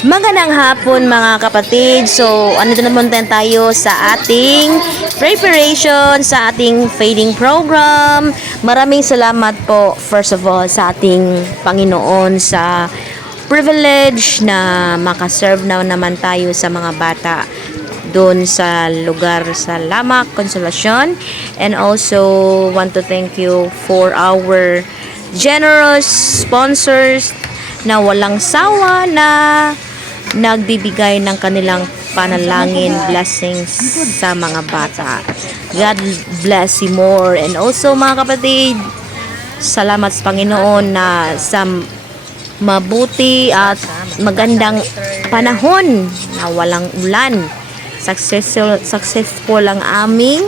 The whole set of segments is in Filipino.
Magandang hapon mga kapatid. So, andito naman tayo sa ating preparation sa ating feeding program. Maraming salamat po first of all sa ating Panginoon sa privilege na makaserve na naman tayo sa mga bata doon sa lugar sa Lamak, Consolacion. And also want to thank you for our generous sponsors na walang sawa na nagbibigay ng kanilang panalangin, blessings sa mga bata. God bless you more. And also mga kapatid, salamat sa Panginoon na sa mabuti at magandang panahon na walang ulan. Successful ang aming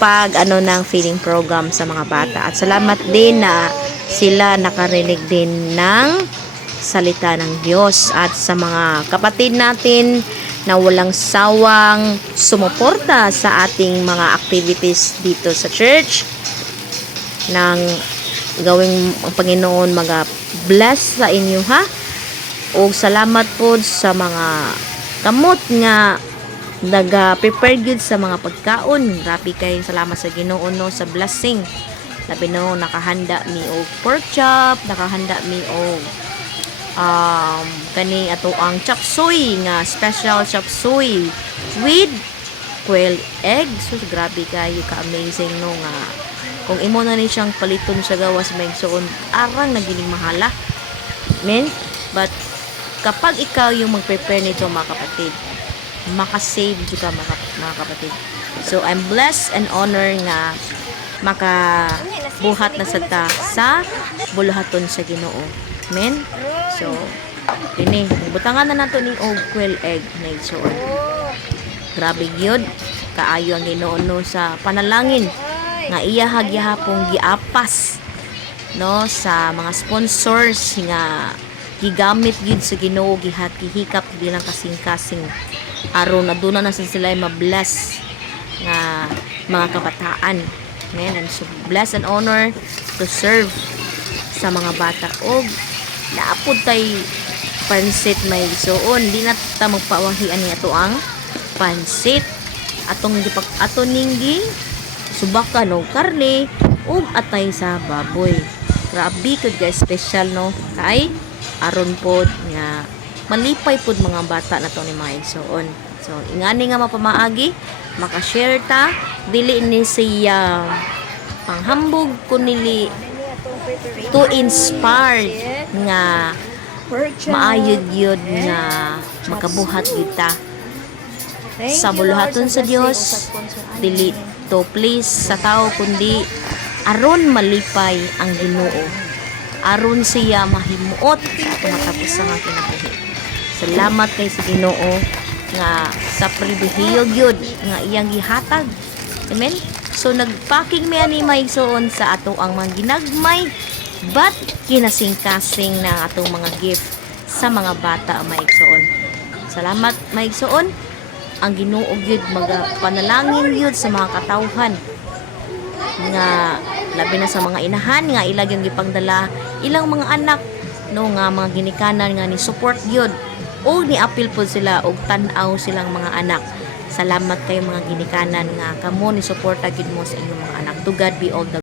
ng feeding program sa mga bata. At salamat din na sila nakarinig din ng salita ng Diyos, at sa mga kapatid natin na walang sawang sumuporta sa ating mga activities dito sa church, nang gawing ang Panginoon mag-bless sa inyo ha. O salamat po sa mga kamot nga naga-prepare good sa mga pagkaon. Grabe kayo, salamat sa Ginoo no sa blessing. Labi no, nakahanda mi og pork chop, nakahanda mi og kani ato ang chop suey nga special chop suey with quail egg. So grabe kayo ka amazing no nga kung imo na ni siyang paliton sa gawas may suon arang nagining mahala men, but kapag ikaw yung mag-prepare nito mga kapatid, makasave juga mga kapatid. So I'm blessed and honored nga makabuhat na sa buluhaton sa Ginoo. Amen. So ini butangan na nato ni og quail egg na igsoon. Grabe gyud kaayo ang Ginoo no sa panalangin nga iya hagyapong giapas no sa mga sponsors nga gigamit gyud sa Ginoo, gihikap bilang kasing-kasing aron aduna na sila ma-bless nga mga kabataan. Amen. And so bless and honor to serve sa mga bata. Og naapod tay pansit may igsoon, di na ta magpawahian niya to ang pansit atong ninggi subakan og karne ug atay sa baboy. Grabe good guys, special no kay aron pod nga malipay pod mga bata na to ni mga igsoon. So ingani nga mapamaagi makashare ta, dili ni siya panghambog kunili to inspire nga maayod yun nga makabuhat kita sa buluhaton sa Dios, dili to please sa tao kundi aron malipay ang Ginoo, aron siya mahimuot matapos ang kinabuhi. Salamat kay sa Ginoo nga sa pribilehiyo gyud nga iyang gihatag. Amen. So nagpacking mi ani maigsoon sa ato ang mga ginagmay but kinasing-kasing na atong mga gift sa mga bata maigsoon. Salamat maigsoon. Ang Ginoo gyud magapanalangin gyud sa mga katawhan nga labi na sa mga inahan nga ilag yung gipangdala ilang mga anak no nga mga ginikanan nga ni support gyud o ni apil po sila og tan-aw silang mga anak. Salamat kayo mga ginikanan nga kamo ni suporta gyud mo sa inyong mga anak. To God be all the